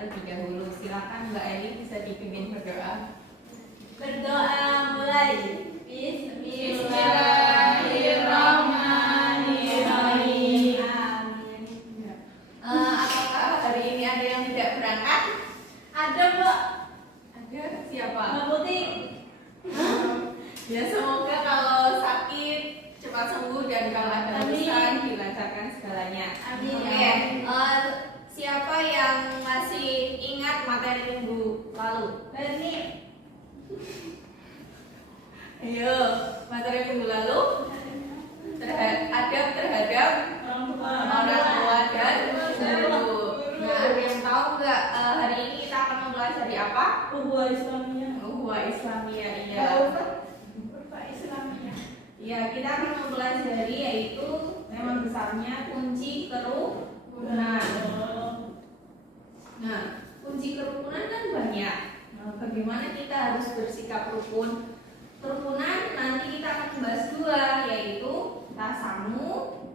terlebih dahulu. Silakan Mbak Eli bisa dipimpin berdoa. Berdoa mulai. Bismillahirrahmanirrahim. Amin. Apakah hari ini ada yang tidak berangkat? Ada, Mbak. Ada. Siapa? Mbak Putih. Ya semoga kalau sakit cepat sembuh dan kalau ada urusan dilancarkan segalanya. Amin. Oke. Siapa yang masih ingat materi minggu lalu? Berni. Ayo, materi minggu lalu adab terhadap orang tua dan guru. Nah, ada yang tahu nggak hari ini kita akan mempelajari apa? Ukhuwah Islamiyah. Ukhuwah Islamiyah, iya. Iya, kita akan mempelajari yaitu tema besarnya kunci kerukunan. Nah, kunci kerukunan kan banyak. Bagaimana kita harus bersikap rukun? Kerukunan nanti kita akan membahas dua, yaitu tasamu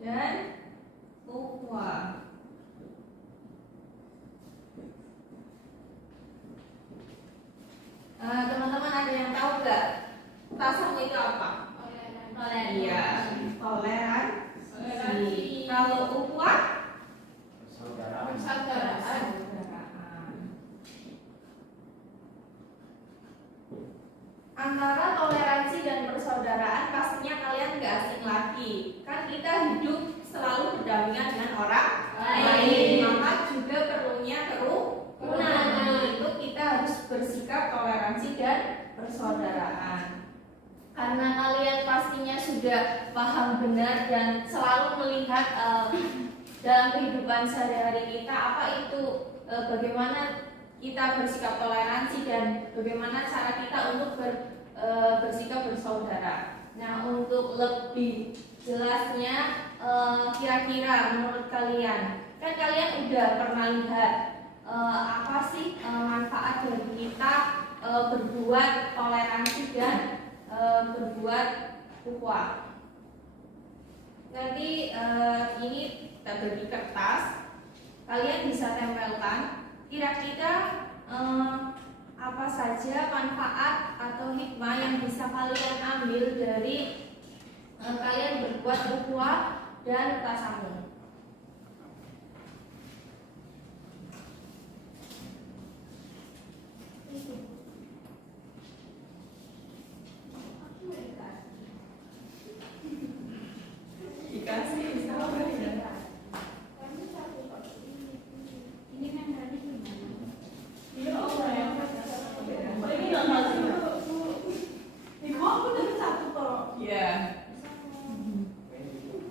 dan ukhuwah. Teman-teman ada yang tahu nggak tasamu itu apa? Toleransi. Iya, toleransi. Kalau ukhuwah? Persaudaraan. Antara toleransi dan persaudaraan pastinya kalian nggak asing lagi. Kan kita hidup selalu berdampingan dengan orang lain. Maka juga perlunya kerukunan. Itu kita harus bersikap toleransi dan persaudaraan. Karena kalian pastinya sudah paham benar dan selalu melihat dalam kehidupan sehari-hari kita apa itu bagaimana kita bersikap toleransi dan bagaimana cara kita untuk bersikap bersaudara. Nah, untuk lebih jelasnya kira-kira menurut kalian, kan kalian udah pernah lihat apa sih manfaat dari kita berbuat toleransi dan berbuat ukhuwah. Nanti ini kita beri kertas, kalian bisa tempelkan kira-kira apa saja manfaat atau hikmah yang bisa kalian ambil dari kalian berbuat ukhuwah dan tasamu. Dikasih sama ya. Ini kan tadi gimana? Iya, Allah ya. Ini nggak masuk. Ibu aku udah satu kok. Iya.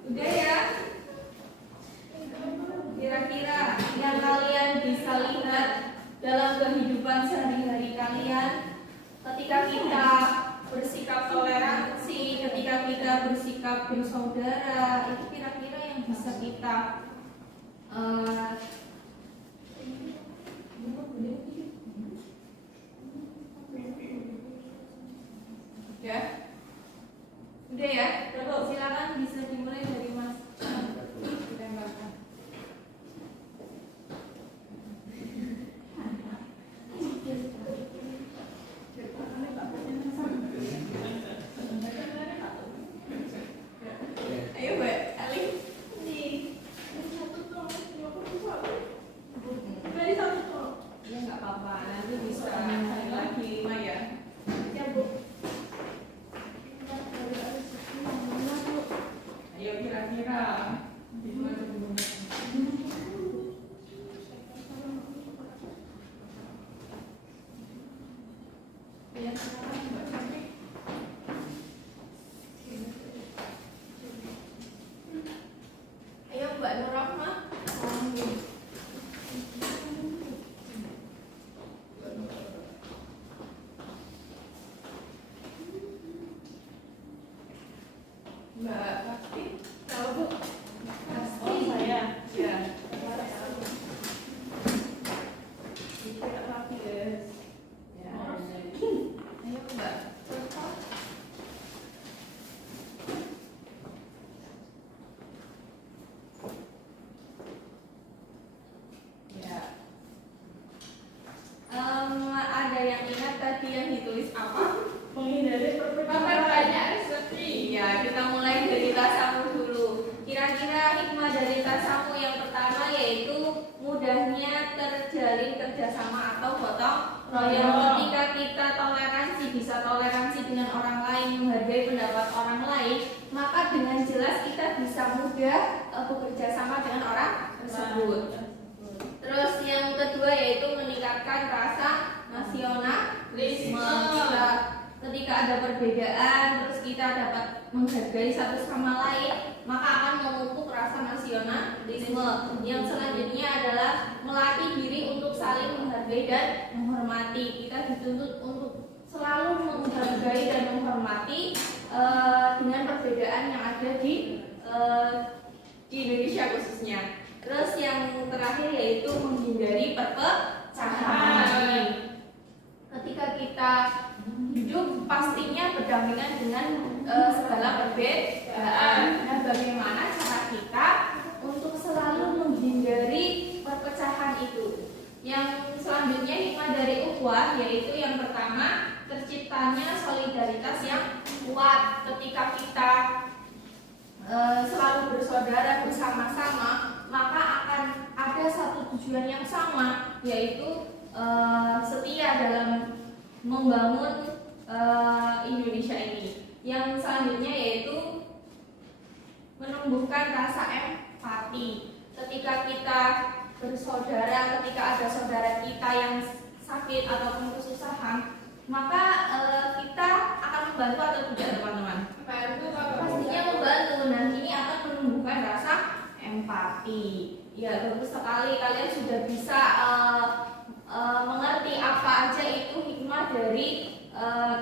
Udah ya. Kira-kira yang kalian bisa lihat dalam kehidupan sehari-hari kalian ketika kita bersikap toleransi, ketika kita bersikap bersaudara, itu kira-kira yang bisa kita ya, udah ya. Silakan bisa dimulai dari Mas. Ditembakkan. Ayo Mbak Ali. Dari satu kok. Ya nggak apa-apa, nanti bisa cari lagi 5 ya. Ya, Bu. Ayo kira-kira gimana teman-teman? Ya, silakan Mbak Cantik. Ayo Mbak Nur Rahma. Mbak Pasti, tahu Bu? Pasti. Oh, saya. Ya. Tidak rapi guys. Ya. Ayo Mbak. Contoh. bisa toleransi dengan orang lain, menghargai pendapat orang lain, maka dengan jelas kita bisa mudah bekerja sama dengan orang tersebut. Terus yang kedua yaitu meningkatkan rasa nasionalisme. Ketika ada perbedaan, terus kita dapat menghargai satu sama lain, maka akan memupuk rasa nasionalisme. Yang selanjutnya adalah melatih diri untuk saling menghargai dan menghormati. Kita dituntut untuk selalu menghargai dan menghormati dengan perbedaan yang ada di Indonesia khususnya. Terus yang terakhir yaitu menghindari perpecahan. Ketika kita hidup pastinya berdampingan dengan segala perbedaan. Nah, bagaimana cara kita untuk selalu menghindari perpecahan itu? Yang selanjutnya hikmah dari ukhuwah yaitu yang pertama, terciptanya solidaritas yang kuat. Ketika kita selalu bersaudara bersama-sama, maka akan ada satu tujuan yang sama, yaitu setia dalam membangun Indonesia ini. Yang selanjutnya yaitu menumbuhkan rasa empati. Ketika kita bersaudara, ketika ada saudara kita yang sakit ataupun kesusahan, maka kita akan membantu atau tidak, teman-teman? Pastinya membantu. Nah, ini akan menumbuhkan rasa empati. Ya, bagus sekali kalian sudah bisa mengerti apa aja itu hikmah dari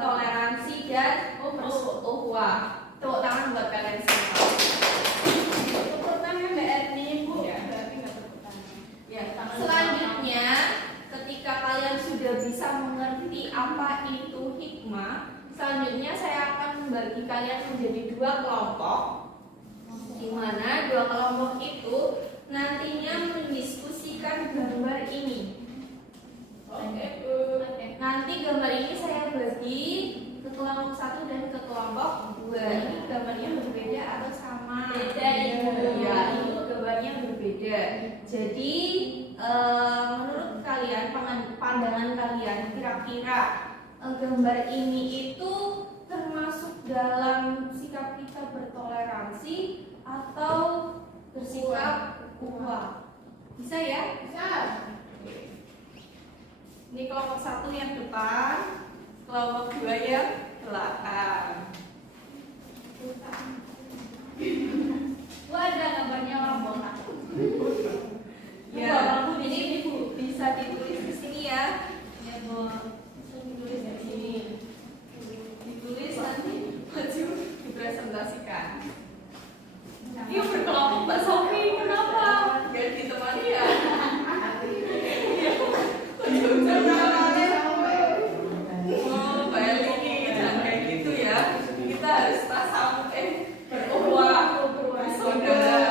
toleransi dan ukhuwah. Tepuk tangan buat kalian semua. Tepuk tangan Mbak Erni, Bu. Ya. Berarti nggak tepuk tangan. Ya, selanjutnya ketika kalian sudah bisa mengerti apa itu hikmah, selanjutnya saya akan membagi kalian menjadi dua kelompok, di mana dua kelompok itu nantinya mendiskusikan gambar ini. Nanti gambar ini saya bagi ke kelompok 1 dan ke kelompok 2. Ini gambarnya berbeda atau sama? Beda, Ibu. Ya, itu gambarnya berbeda. Jadi menurut kalian, pandangan kalian, kira-kira gambar ini itu termasuk dalam sikap kita bertoleransi atau bersikap ukhuwah? Bisa ya? Bisa. Ini kelompok 1 yang depan, kelompok 2 yang belakang. Wah, ada gambarnya lambang. Ya, ini Bu bisa ditulis di sini ya. Ya, Bu. Ditulis di sini. Ditulis nanti maju dipresentasikan. Yuk berkelompok Mbak Sofi, kenapa? Biar ditemani ya. Oh, Mbak Eli, jangan kayak gitu ya. Kita harus berukhuwah, bersaudara.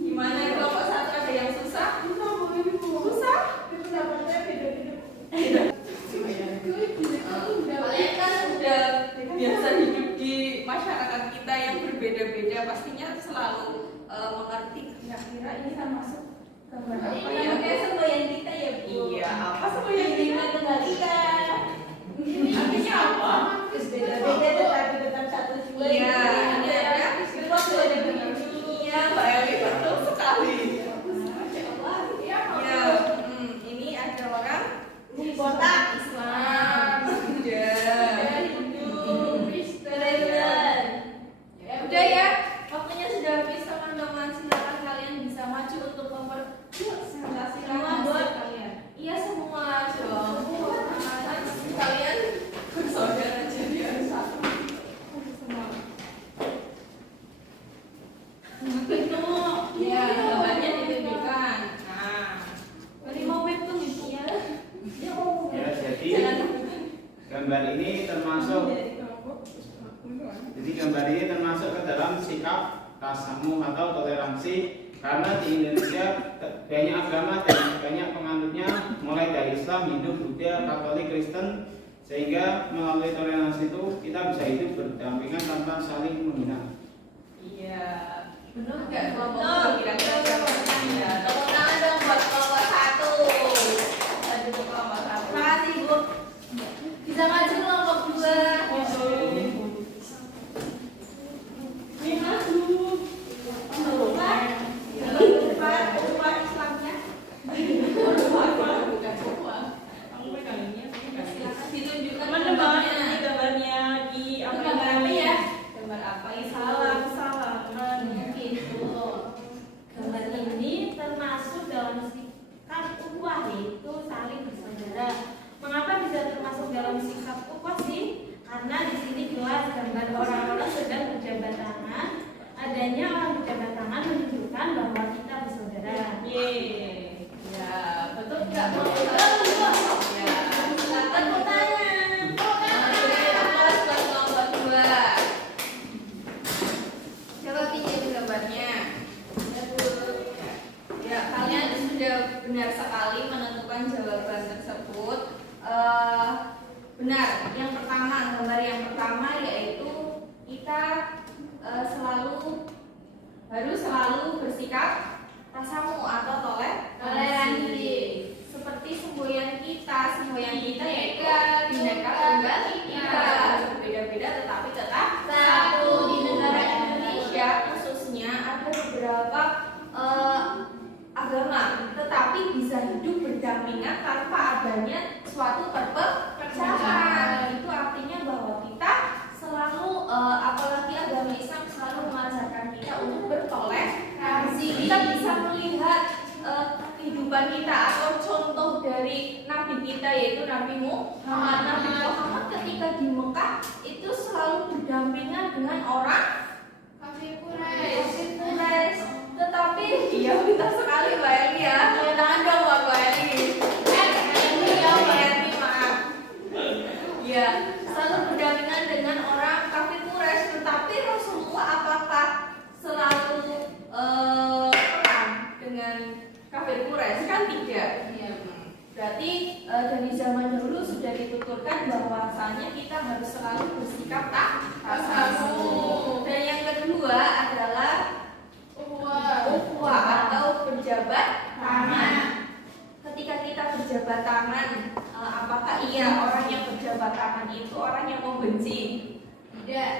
Gimana kelompok 1 ada yang susah? Susah? Kalian kan sudah biasa hidup di masyarakat kita yang berbeda-beda, pastinya selalu mengerti kira-kira ini termasuk gambar apa ya? Kayak semboyan kita ya, Bu. Iya, apa semboyan kita? Tunggal Ika. Artinya apa? Beda-beda tetapi tetap satu jiwa. Iya, ini ada. Iya, Mbak Eli betul sekali. Iya, ini ada orang Di kota Islam, Buddha, Hindu, Kristen. Udah ya, waktunya sudah habis, teman-teman. Silakan kalian bisa maju untuk mempresentasikan hasil kalian. Iya, semua dong. Kalian bersaudara jadi harus satu. Semua. Itu. Iya, gambarnya ditunjukkan. Nah, Beri momentum itu ya. Ya, jadi jangan gambar ini termasuk ke dalam sikap tasamuh atau toleransi, karena di Indonesia banyak agama dan banyak penganutnya, mulai dari Islam, Hindu, Buddha, Katolik, Kristen, sehingga melalui toleransi itu kita bisa hidup berdampingan tanpa saling menghina. Iya, benar nggak kelompok Betul. kira-kira? Tepuk tangan dong buat kelompok benar sekali menentukan jawaban tersebut. Benar. Yang pertama, gambar yang pertama yaitu kita harus selalu bersikap tasamu atau toleransi. Seperti semboyan kita yaitu Bhinneka Tunggal Ika, berbeda-beda tetapi tetap satu. Di negara Indonesia khususnya ada beberapa agama, tetapi bisa hidup berdampingan tanpa adanya suatu perpecahan. Itu artinya bahwa kita selalu, apalagi agama Islam selalu mengajarkan kita untuk bertoleransi. Kita bisa melihat kehidupan kita atau contoh dari Nabi kita yaitu Nabi Muhammad. Nabi Muhammad ketika di Mekah itu selalu berdampingan dengan orang kafir Quraisy. Tetapi dia pintar sekali Mbak Eli ya. Tangan dong Mbak Eli. Mbak Eli maaf. Ya, selalu berdampingan dengan orang kafir Quraisy. Tetapi Rasulullah apakah selalu perang dengan kafir Quraisy? Kan tidak. Berarti dari zaman dahulu sudah dituturkan bahwasanya kita harus selalu bersikap tasamu. Dan yang kedua adalah ukhuwah atau berjabat tangan. Ketika kita berjabat tangan, apakah iya orang yang berjabat tangan itu orang yang membenci? Tidak.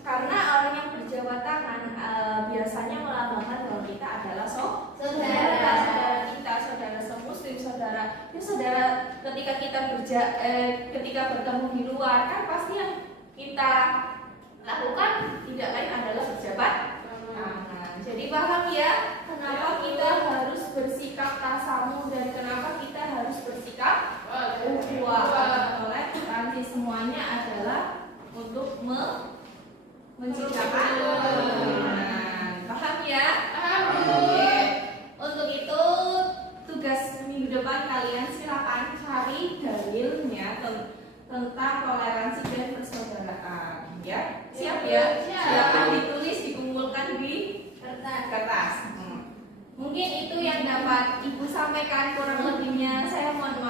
Karena orang yang berjabat tangan biasanya melambangkan bahwa kita adalah saudara kita, saudara semuslim, saudara ketika kita ketika bertemu di luar kan pasti yang kita lakukan tidak lain adalah berjabat tangan. Jadi paham ya kenapa kita harus bersikap tasamu dan kenapa kita harus bersikap ukhuwah. Toleransi semuanya adalah untuk menciptakan paham ya? Oke. Untuk itu tugas minggu depan kalian silakan cari dalilnya tentang toleransi dan persaudaraan ya. Siap ya? Silakan ditulis, dikumpulkan di kertas. Mungkin itu yang dapat Ibu sampaikan, kurang lebihnya saya mohon